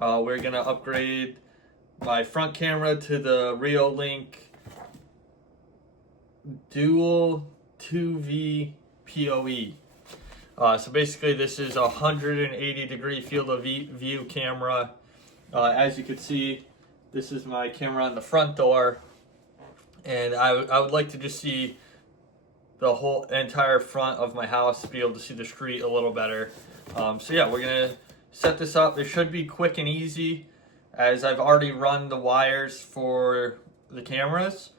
We're gonna upgrade my front camera to the Reolink Duo 2V PoE. So basically this is a 180-degree field of view camera. As you can see, this is my camera on the front door, and I would like to just see the whole entire front of my house, be able to see the street a little better. So yeah, we're gonna set this up. It should be quick and easy, as I've already run the wires for the cameras.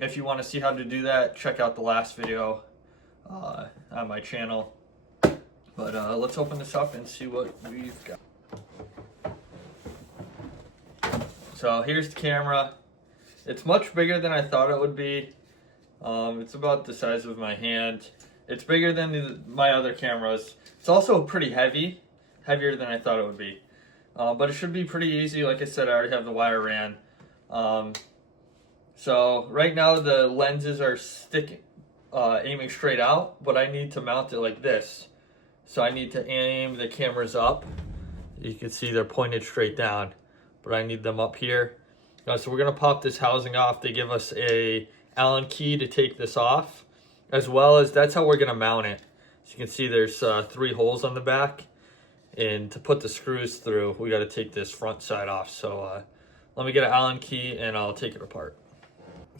If you want to see how to do that, check out the last video on my channel. But let's open this up and see what we've got. So here's the camera. It's much bigger than I thought it would be. It's about the size of my hand. It's bigger than my other cameras. It's also pretty heavy, heavier than I thought it would be. But it should be pretty easy. Like I said, I already have the wire ran. So right now the lenses are aiming straight out, but I need to mount it like this. So I need to aim the cameras up. You can see they're pointed straight down, but I need them up here. So we're gonna pop this housing off. They give us a Allen key to take this off, as well as that's how we're gonna mount it. So you can see there's 3 holes on the back, and to put the screws through, we gotta take this front side off. So let me get an Allen key and I'll take it apart.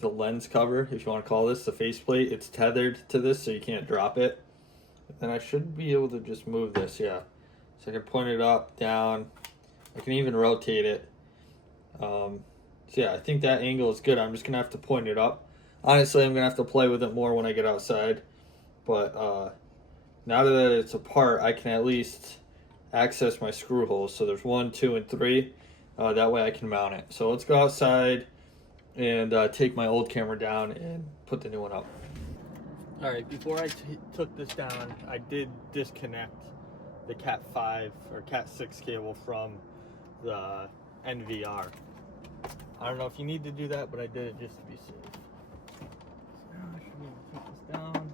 The lens cover, if you wanna call this, the faceplate, it's tethered to this so you can't drop it. Then I should be able to just move this, yeah. So I can point it up, down, I can even rotate it. So yeah, I think that angle is good. I'm just gonna have to point it up. Honestly, I'm gonna have to play with it more when I get outside. But now that it's apart, I can at least access my screw holes. So there's 1, 2, and 3. That way I can mount it. So let's go outside and take my old camera down and put the new one up. All right, before I took this down, I did disconnect the Cat 5 or Cat 6 cable from the NVR. I don't know if you need to do that, but I did it just to be safe. So now I should be able to take this down.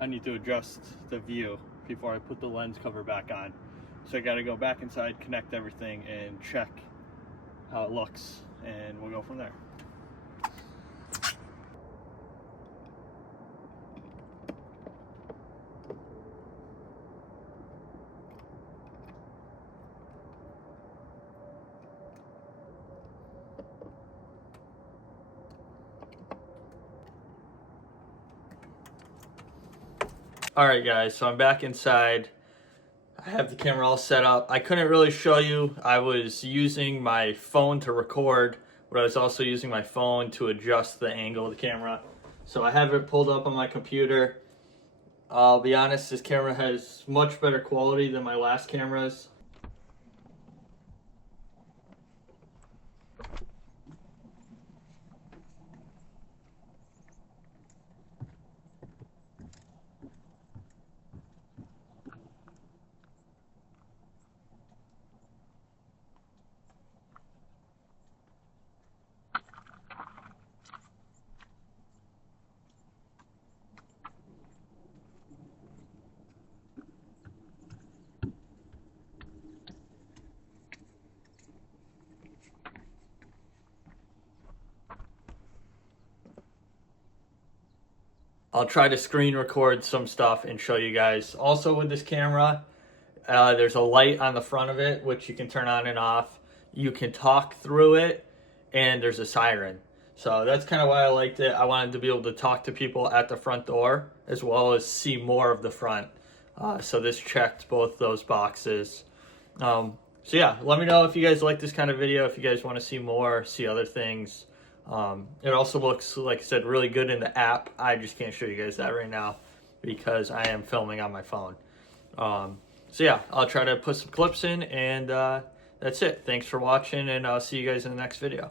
I need to adjust the view before I put the lens cover back on. So I gotta go back inside, connect everything, and check how it looks, and we'll go from there. All right, guys, so I'm back inside. I have the camera all set up. I couldn't really show you. I was using my phone to record, but I was also using my phone to adjust the angle of the camera. So I have it pulled up on my computer. I'll be honest, this camera has much better quality than my last cameras. I'll try to screen record some stuff and show you guys. Also with this camera, there's a light on the front of it, which you can turn on and off. You can talk through it, and there's a siren. So that's kind of why I liked it. I wanted to be able to talk to people at the front door, as well as see more of the front. So this checked both those boxes. So yeah, let me know if you guys like this kind of video, if you guys want to see more, see other things. It also looks, like I said, really good in the app. I just can't show you guys that right now because I am filming on my phone. So yeah, I'll try to put some clips in, and that's it. Thanks for watching, and I'll see you guys in the next video.